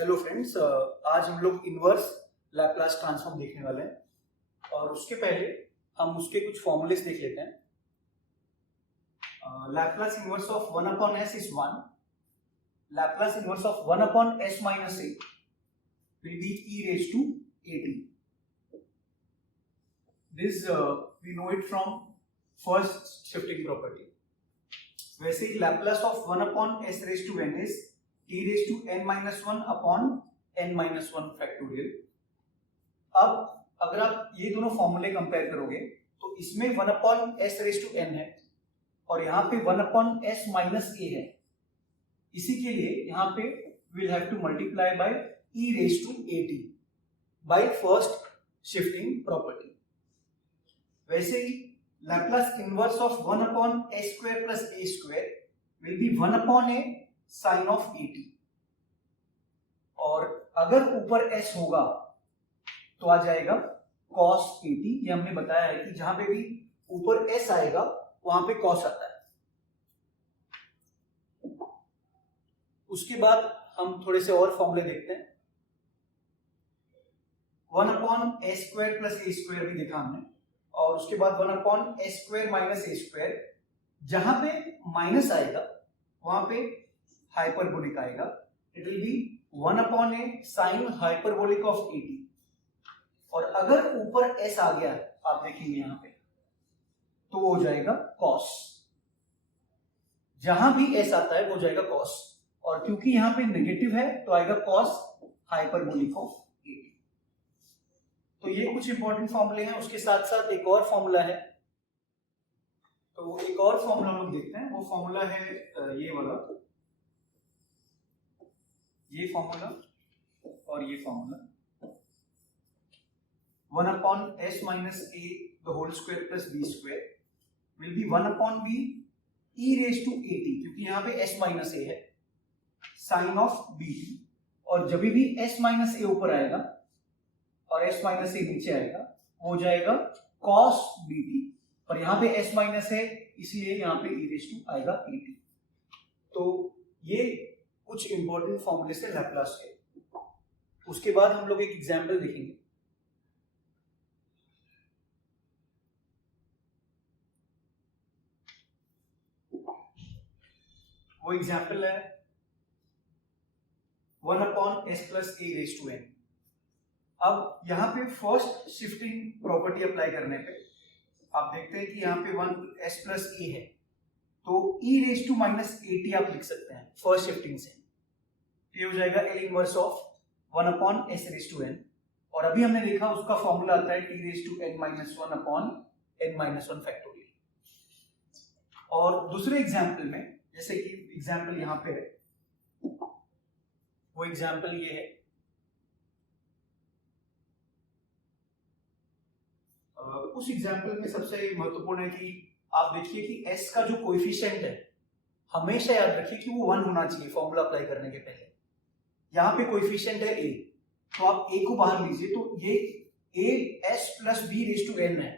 Hello friends, आज हम लोग इनवर्स लैपलास ट्रांसफॉर्म देखने वाले हैं और उसके पहले हम उसके कुछ फॉर्मूलेस देख लेते हैं। Laplace inverse of 1 upon s is 1. Laplace inverse of 1 upon s minus a will be e raised to at. This we know it from first shifting property. वैसे ही Laplace of 1 upon s raised to n is e raised to n minus 1 upon n minus 1 factorial. अब अगर आप ये दोनों फॉर्मूले compare करोगे तो इसमें 1 upon s raised to n है और यहाँ पे 1 अपॉन s minus a है। इसी के लिए यहाँ पे we'll have to multiply by e raised to at by first shifting property. वैसे ही Laplace inverse of 1 upon s square plus a square will be 1 upon a sin of at. और अगर ऊपर s होगा तो आ जाएगा cos at. ये हमने बताया है कि जहां पे भी ऊपर s आएगा वहां पे cos आता है। उसके बाद हम थोड़े से और फॉर्मूले देखते हैं। 1 upon s square plus a square भी देखा हमने और उसके बाद 1 upon s square minus a square, जहां पे माइनस आएगा वहां पे हाइपरबोलिक आएगा। It will be 1 upon a sine hyperbolic of at. और अगर ऊपर s आ गया आप देखेंगे यहां पे तो वो हो जाएगा cos. जहां भी s आता है वो हो जाएगा cos और क्योंकि यहां पे नेगेटिव है तो आएगा cos हाइपरबोलिक ऑफ at. तो ये कुछ इंपॉर्टेंट फॉर्मूले हैं। उसके साथ साथ एक और फॉर्मूला है, तो एक और फॉर्मूला हम लोग देखते हैं। वो फॉर्मूला है ये वाला, ये फॉर्मूला और ये formula 1 upon s minus a the whole square plus b square will be 1 upon b e raise to at, क्योंकि यहाँ पे s माइनस a है, साइन ऑफ bt. और जब भी s माइनस a ऊपर आएगा और s माइनस a नीचे आएगा वो हो जाएगा cos bt. और यहाँ पे s माइनस है इसलिए यहाँ पे e रेज टू आएगा at. तो ये कुछ इंपॉर्टेंट फॉर्मूले से लैपलास के। उसके बाद हम लोग एक एग्जांपल देखेंगे। वो एग्जांपल है 1 upon s plus a raise to n. अब यहाँ पे फर्स्ट शिफ्टिंग प्रॉपर्टी अप्लाई करने पे आप देखते हैं कि यहाँ पे 1 s प्लस a है तो e raise to minus at आप लिख सकते हैं फर्स्ट शिफ्टिंग से। ये हो जाएगा L inverse of 1 upon s raise to n। और अभी हमने देखा उसका फॉर्मूला आता है t raise to n minus 1 upon n minus 1 factorial. और दूसरे एग्जाम्पल में जैसे कि एग्जाम्पल यहाँ पे है, वो एग्जाम्पल ये है। उस एग्जाम्पल में सबसे महत्वपूर्ण है कि आप देखिए कि s का जो कोएफिशिएंट है हमेशा याद रखिए कि वो 1 होना चाहिए फॉर्मूला अप्लाई करने के पहले। यहाँ पे कोएफिशिएंट है a, तो आप a को बाहर लीजिए तो ये a s plus b raise to n है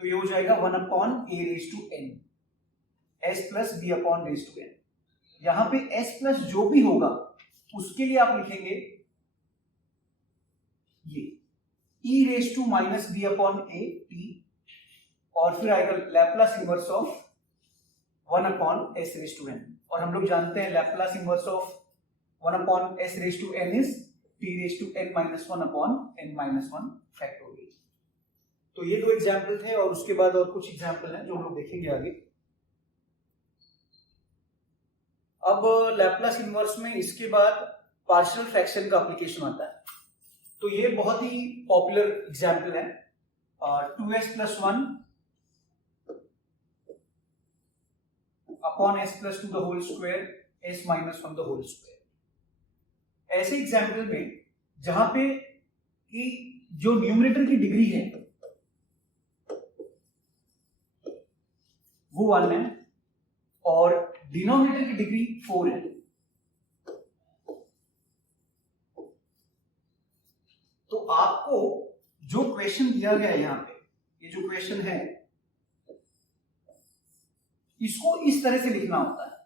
तो ये हो जाएगा 1 upon a raise to n, s plus b upon raise to n. यहाँ पे s प्लस जो भी होगा उसके लिए आप लिखेंगे ये e raise to minus b upon a t और फिर आएगा Laplace inverse of 1 upon s raise to n. और हम लोग जानते हैं Laplace inverse of 1 upon s raise to n is t raise to n minus 1 upon n minus 1 factorial. तो ये दो एग्जाम्पल थे और उसके बाद और कुछ एग्जाम्पल हैं जो हम लोग देखेंगे आगे। अब लैपलास इनवर्स में इसके बाद पार्शियल फ्रैक्शन का एप्लीकेशन आता है। तो ये बहुत ही पॉपुलर एग्जाम्पल है 2s plus 1 upon s plus 2 the whole square s minus 1 the whole square. ऐसे एग्जाम्पल में जहां पे कि जो न्यूमरेटर की डिग्री है वो 1 है और डिनोमिनेटर की डिग्री 4 है, तो आपको जो क्वेश्चन दिया गया है यहाँ पे, ये जो क्वेश्चन है इसको इस तरह से लिखना होता है।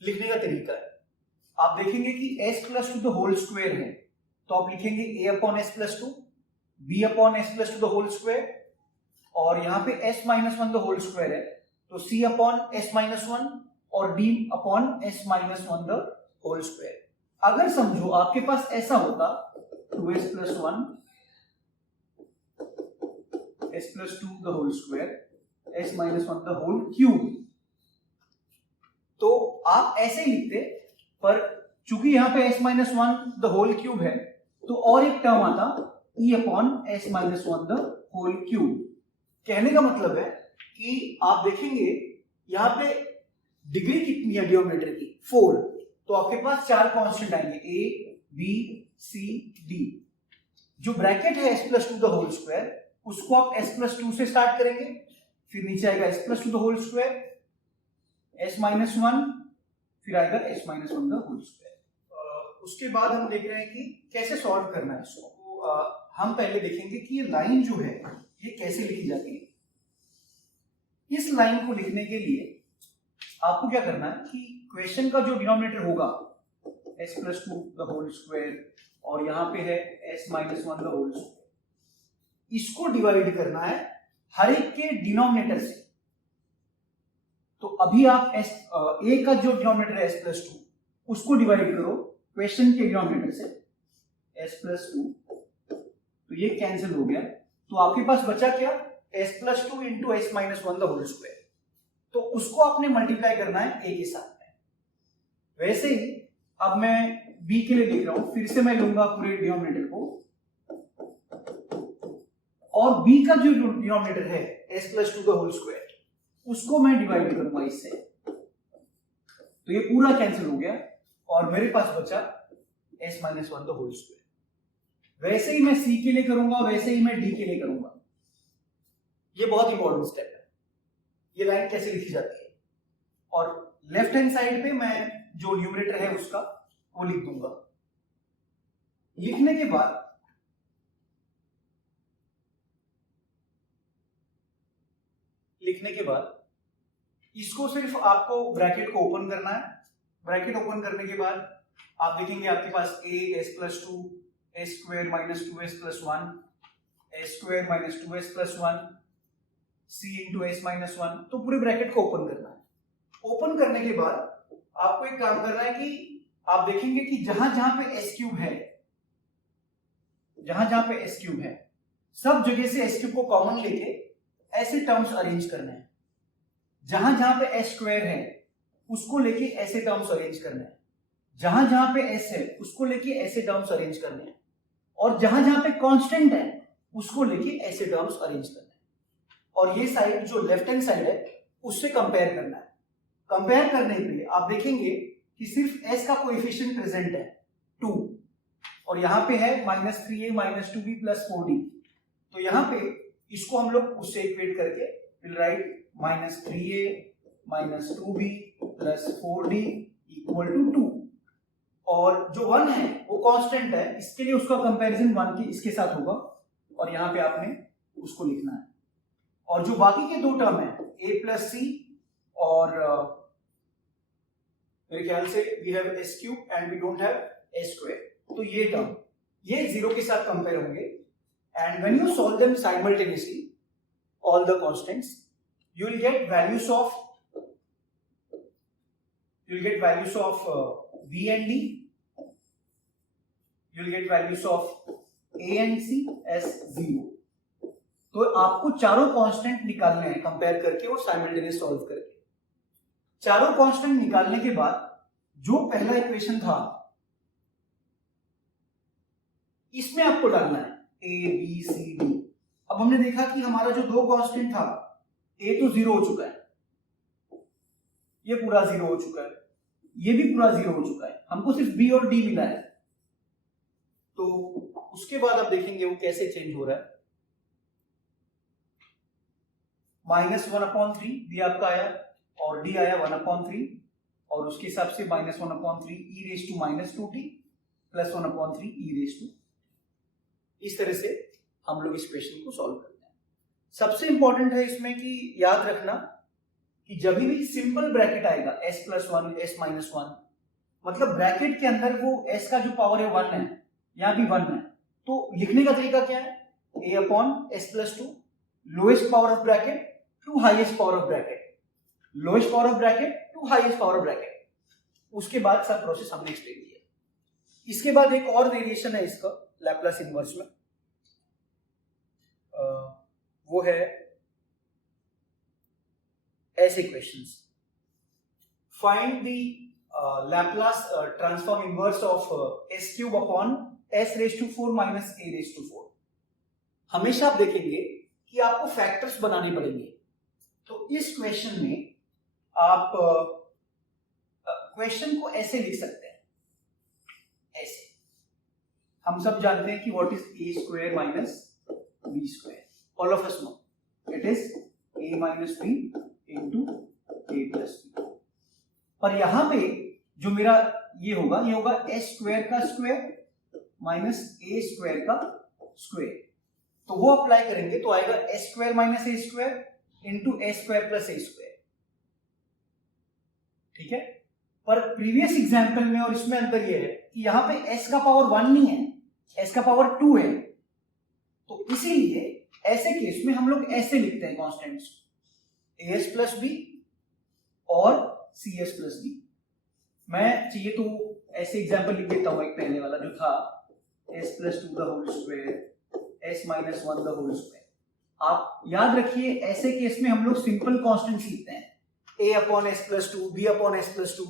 लिखने का तरीका है आप देखेंगे कि s plus two the whole square है, तो आप लिखेंगे a upon s plus two, b upon s plus two the whole square, और यहाँ पे s minus one the whole square है, तो c upon s minus one और d upon s minus one the whole square. अगर समझो आपके पास ऐसा होता 2s plus one s plus two the whole square s minus one the whole cube, तो आप ऐसे लिखते, पर चूंकि यहाँ पे s minus one the whole cube है, तो और एक टर्म आता e upon s minus one the whole cube. कहने का मतलब है कि आप देखेंगे यहाँ पे डिग्री कितनी है डिनोमिनेटर की, 4, तो आपके पास 4 कांस्टेंट आएंगे a b c d। जो ब्रैकेट है s plus two the whole square, उसको आप s प्लस टू से स्टार्ट करेंगे, फिर नीचे आएगा s plus two the whole square, s minus one, फिर आएगा s minus one the whole square. उसके बाद हम देख रहे हैं कि कैसे सॉल्व करना है इसको। तो हम पहले देखेंगे कि ये लाइन जो है ये कैसे लिखी जाती है। इस लाइन को लिखने के लिए आपको क्या करना है कि क्वेश्चन का जो डिनोमिनेटर होगा s plus two the whole square और यहाँ पे है s minus one the whole square, इसको डिवाइड करना है हर एक के डिनोमिनेटर से। तो अभी आप a का जो डिनोमिनेटर है s प्लस टू, उसको डिवाइड करो क्वेश्चन के डिनोमिनेटर से s प्लस टू, तो ये कैंसिल हो गया, तो आपके पास बचा क्या, s plus two into s minus one the whole square. तो उसको आपने मल्टीप्लाई करना है a के साथ में। वैसे ही अब मैं b के लिए लिख रहा हूं, फिर से मैं लूंगा पूरे डिनोमिनेटर को, और b का जो डिनोमिनेटर है s plus two the whole square, उसको मैं डिवाइड करूंगा इससे, तो ये पूरा कैंसिल हो गया और मेरे पास बचा s minus one the whole square. वैसे ही मैं c के लिए करूंगा, वैसे ही मैं d के लिए करूंगा। ये बहुत इंपॉर्टेंट स्टेप है, ये लाइन कैसे लिखी जाती है। और लेफ्ट हैंड साइड पे मैं जो न्यूमरेटर है उसका वो लिख दूंगा। लिखने के बाद इसको सिर्फ आपको ब्रैकेट को ओपन करना है। ब्रैकेट ओपन करने के बाद आप देखेंगे आपके पास a s plus to s square minus two S plus one, s square minus two S plus one, c into s minus one. तो पूरे ब्रैकेट को ओपन करना है। ओपन करने के बाद आपको एक काम करना है कि आप देखेंगे कि जहां जहां पे s क्यूब है, जहां जहां पे s क्यूब है, सब जगह से s क्यूब को कॉमन लेके ऐसे टर्म्स अरेंज करने हैं। जहां जहां पे s स्क्वायर है उसको लेके ऐसे टर्म्स अरेंज करने हैं, जहां जहां पे s है उसको लेके ऐसे टर्म्स अरेंज करने हैं, और जहां जहां पे कांस्टेंट है उसको लेके ऐसे टर्म्स अरेंज करने हैं। और ये साइड जो लेफ्ट हैंड साइड है उससे कंपेयर करना है। कंपेयर करने पे आप देखेंगे कि सिर्फ s का कोएफिशिएंट प्रेजेंट है 2, और यहाँ पे है -3a minus 2b plus 4d। तो यहाँ पे इसको हम लोग उससे इक्वेट करके will write -3a minus 2b plus 4d equal to 2, और जो 1 है वो कांस्टेंट है, इसके लिए उसका कंपैरिजन 1 की इसके साथ होगा, और यहाँ पे आपने उसको लिखना है। और जो बाकी के दो टर्म है a प्लस सी और मेरे ख्याल से we have s cube and we don't have s square, तो ये टर्म ये 0 के साथ कंपेयर होंगे। And when you solve them simultaneously all the constants, you will get values of b and d, you will get values of a and c as 0। तो आपको चारों constant निकालने हैं कंपेयर करके और साइमल्टेनियस सॉल्व करके। चारों कांस्टेंट निकालने के बाद जो पहला इक्वेशन था इसमें आपको डालना है a b c d। अब हमने देखा कि हमारा जो दो कांस्टेंट था a तो 0 हो चुका है, ये पूरा 0 हो चुका है, ये भी पूरा 0 हो चुका है, हमको सिर्फ b और d मिला है। तो उसके बाद आप देखेंगे वो कैसे चेंज हो रहा है। -1/3 b आपका आया और d आया 1/3, और उसके हिसाब से -1/3 e raise to -2t plus 1/3 e raise to. इस तरह से हम लोग इस क्वेश्चन को सॉल्व करते हैं। सबसे इंपॉर्टेंट है इसमें कि याद रखना कि जब भी सिंपल ब्रैकेट आएगा s+1 s-1, मतलब ब्रैकेट के अंदर वो s का जो पावर है 1 है, यहाँ भी 1 है, तो लिखने का तरीका क्या है, a upon s plus 2, lowest power of bracket to highest power of bracket, lowest power of bracket to highest power of bracket. उसके बाद सब प्रोसेस हमने एक्सप्लेन किया। इसके बाद एक और वेरिएशन है इसका लैप्लास इनवर्स में, वो है ऐसे questions, find the Laplace transform inverse of s cube upon s raise to 4 minus a raise to 4। हमेशा आप देखेंगे कि आपको फैक्टर्स बनाने पड़ेंगे। तो इस क्वेश्चन में आप क्वेश्चन को ऐसे लिख सकते हैं, ऐसे हम सब जानते हैं कि what is a square minus b square, all of us know it is a minus b into a plus b। पर यहां पे जो मेरा ये होगा s स्क्वायर का स्क्वायर माइनस a स्क्वायर का स्क्वायर, तो वो अप्लाई करेंगे तो आएगा s square minus a square into s square plus a square. ठीक है, पर प्रीवियस एग्जाम्पल में और इसमें अंतर यह है कि यहां पे s का पावर 1 नहीं है, s का पावर 2 है, तो इसीलिए ऐसे केस में हम लोग ऐसे लिखते हैं कॉन्स्टेंट्स, as प्लस b और cs प्लस b। मैं चाहिए तो ऐसे एग्जाम्पल लिख देता हूं, एक पहले वाला जो था s plus 2 the whole square s minus 1 the whole square. आप याद रखिए ऐसे केस में हम लोग सिंपल कॉन्स्टेंट्स लिखते हैं, a upon s plus 2, b upon s plus 2,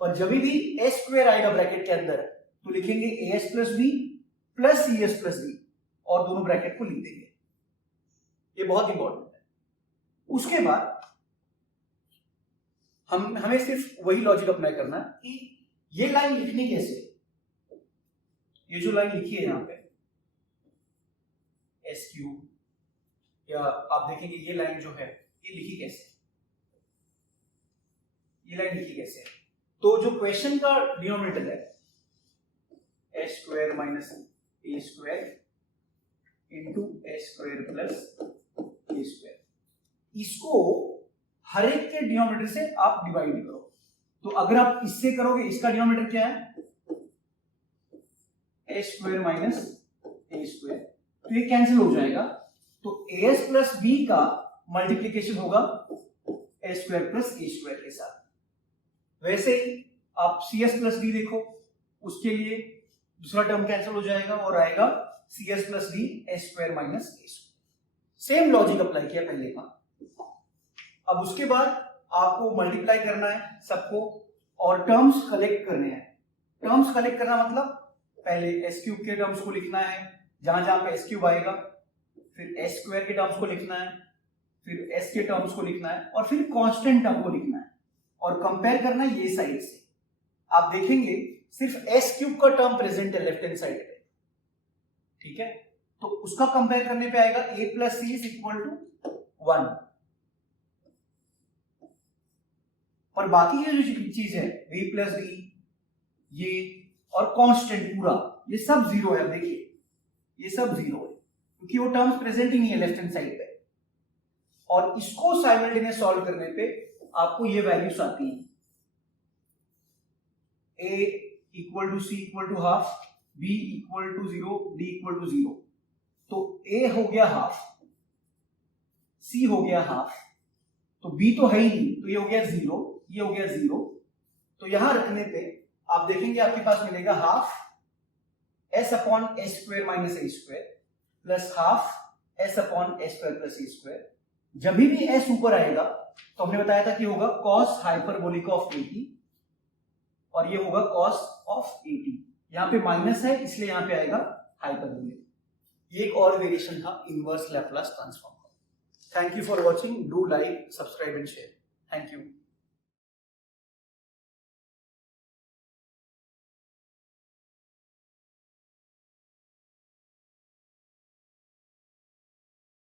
और जब भी s स्क्वायर आएगा ब्रैकेट के अंदर तो लिखेंगे as plus b plus cs plus b और दोनों ब्रैकेट को लिख देंगे। ये बहुत इंपॉर्टेंट है। उसके बाद हमें सिर्फ वही लॉजिक अप्लाई करना है कि ये लाइन लिखनी कैसे, ये जो लाइन लिखी है यहां पे s क्यूब, या आप देखेंगे ये लाइन जो है ये लिखी कैसे, ये लाइन लिखी कैसे। तो जो क्वेश्चन का डिनोमिनेटर है s square minus a square into s square plus a square, इसको हर एक के डिनोमिनेटर से आप डिवाइड करो। तो अगर आप इससे करोगे, इसका डिनोमिनेटर क्या है s square minus a square, तो ये कैंसिल हो जाएगा, तो as प्लस b का मल्टीप्लीकेशन होगा s square plus a square के साथ। वैसे ही आप cs प्लस d देखो, उसके लिए दूसरा टर्म कैंसिल हो जाएगा और आएगा cs plus d s square minus a square. Same logic apply किया पहले का। अब उसके बाद आपको मल्टीप्लाई करना है सबको और टर्म्स कलेक्ट करने हैं। टर्म्स कलेक्ट करना मतलब पहले s क्यूब के टर्म्स को लिखना है, जहां जहां पे s क्यूब आएगा, फिर s स्क्वायर के टर्म्स को लिखना है, फिर s के टर्म्स को लिखना है, और फिर कांस्टेंट टर्म को लिखना है और कंपेयर करना है ये साइड से। आप देखेंगे सिर्फ s क्यूब का टर्म प्रेजेंट है लेफ्ट हैंड साइड पे, ठीक है, तो उसका कंपेयर करने पे आएगा a plus c is equal to 1। पर बाकी ये जो चीज है v प्लस d, ये और कांस्टेंट पूरा, ये सब जीरो है। देखिए ये सब जीरो है क्योंकि वो टर्म्स प्रेजेंट ही नहीं है लेफ्ट हैंड साइड पे। और इसको साइमल्टेनियस सॉल्व करने पे आपको ये वैल्यूज आती हैं, a equal to c equal to half, b equal to 0, d equal to 0। तो a हो गया हाफ, c हो गया हाफ, तो b तो है ही नहीं, तो ये हो गया 0, ये हो गया 0। तो यहां रखने पे आप देखेंगे आपके पास मिलेगा half s upon s square minus a square plus half s upon s square plus a square. जब भी s ऊपर आएगा तो हमने बताया था कि होगा cos हाइपरबोलिक ऑफ 80 और ये होगा cos ऑफ 80। यहाँ पे माइनस है इसलिए यहाँ पे आएगा हाइपरबोलिक। ये एक और वेरिएशन था इनवर्स लैप्लास ट्रांसफॉर्म का। Thank you for watching, do like, subscribe and share. Thank you.